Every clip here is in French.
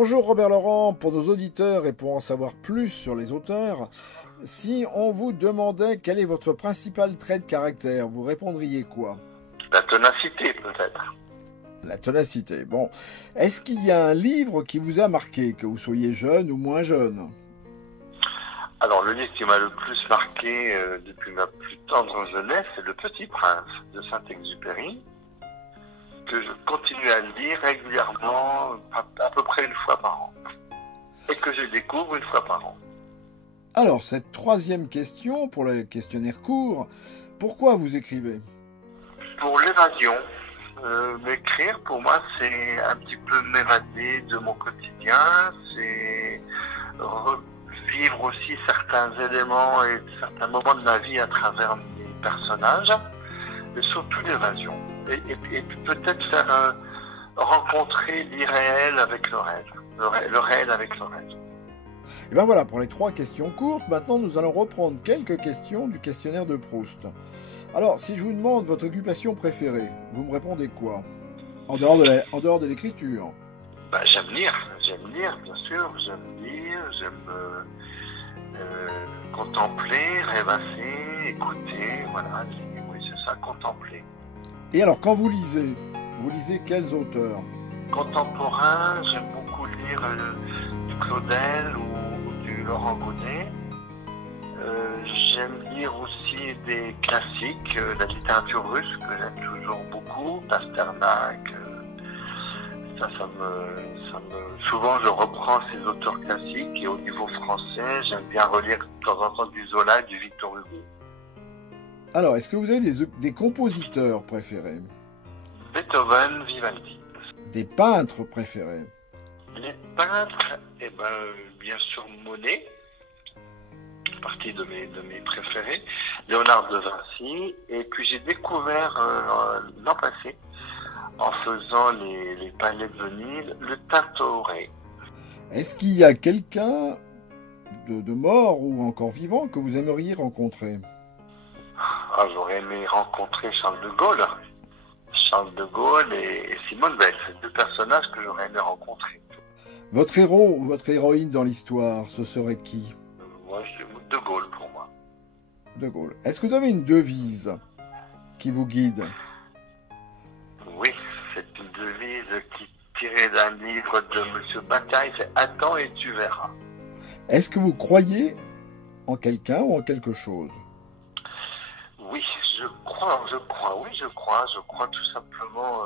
Bonjour Robert Laurent, pour nos auditeurs et pour en savoir plus sur les auteurs, si on vous demandait quel est votre principal trait de caractère, vous répondriez quoi? La ténacité, peut-être. La ténacité, bon. Est-ce qu'il y a un livre qui vous a marqué, que vous soyez jeune ou moins jeune? Alors, le livre qui m'a le plus marqué depuis ma plus tendre jeunesse, c'est Le Petit Prince de Saint-Exupéry, que je continue à lire régulièrement, à peu près une fois par an, et que je découvre une fois par an. Alors, cette troisième question, pour le questionnaire court, pourquoi vous écrivez? Pour l'évasion, m'écrire, pour moi, c'est un petit peu m'évader de mon quotidien, c'est revivre aussi certains éléments et certains moments de ma vie à travers mes personnages, et surtout l'évasion. Et peut-être faire rencontrer l'irréel avec le réel, le réel avec le réel. Et bien voilà, pour les trois questions courtes, maintenant nous allons reprendre quelques questions du questionnaire de Proust. Alors, si je vous demande votre occupation préférée, vous me répondez quoi? En dehors de l'écriture. J'aime lire, bien sûr, j'aime lire, j'aime contempler, rêvasser, écouter, voilà, oui, c'est ça, contempler. Et alors, quand vous lisez quels auteurs? Contemporain, j'aime beaucoup lire du Claudel ou du Laurent Gounet. J'aime lire aussi des classiques, la littérature russe que j'aime toujours beaucoup, Pasternak. Souvent je reprends ces auteurs classiques et au niveau français, j'aime bien relire de temps en temps du Zola et du Victor Hugo. Alors, est-ce que vous avez des compositeurs préférés? Beethoven, Vivaldi. Des peintres préférés? Les peintres, bien sûr Monet, partie de mes préférés, Léonard de Vinci, et puis j'ai découvert l'an passé, en faisant les palais de Venise, le Tintoret. Est-ce qu'il y a quelqu'un de mort ou encore vivant que vous aimeriez rencontrer? J'aurais aimé rencontrer Charles de Gaulle. Charles de Gaulle et Simone Veil, c'est deux personnages que j'aurais aimé rencontrer. Votre héros ou votre héroïne dans l'histoire, ce serait qui? Moi, c'est de Gaulle pour moi. De Gaulle. Est-ce que vous avez une devise qui vous guide? Oui, c'est une devise qui est tirée d'un livre de M. Bataille, c'est « Attends et tu verras ». Est-ce que vous croyez en quelqu'un ou en quelque chose? Oui, je crois tout simplement,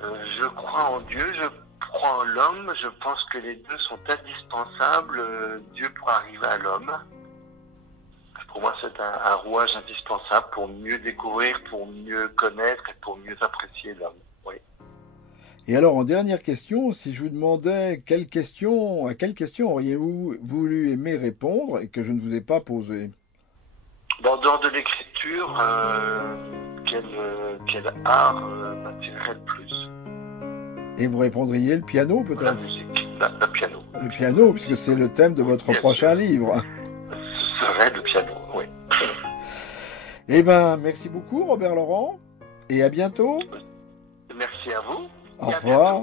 je crois en Dieu, je crois en l'homme, je pense que les deux sont indispensables, Dieu pour arriver à l'homme. Pour moi, c'est un rouage indispensable pour mieux découvrir, pour mieux connaître et pour mieux apprécier l'homme. Oui. Et alors, en dernière question, si je vous demandais à quelle question auriez-vous voulu aimer répondre et que je ne vous ai pas posé? Dans dehors de l'écriture, quel art m'attirerait le plus? Et vous répondriez le piano, peut-être? La musique, le piano. Le piano, puisque c'est le thème de votre prochain livre. Ce serait le piano, oui. Eh bien, merci beaucoup, Robert Laurent, et à bientôt. Merci à vous. Au revoir.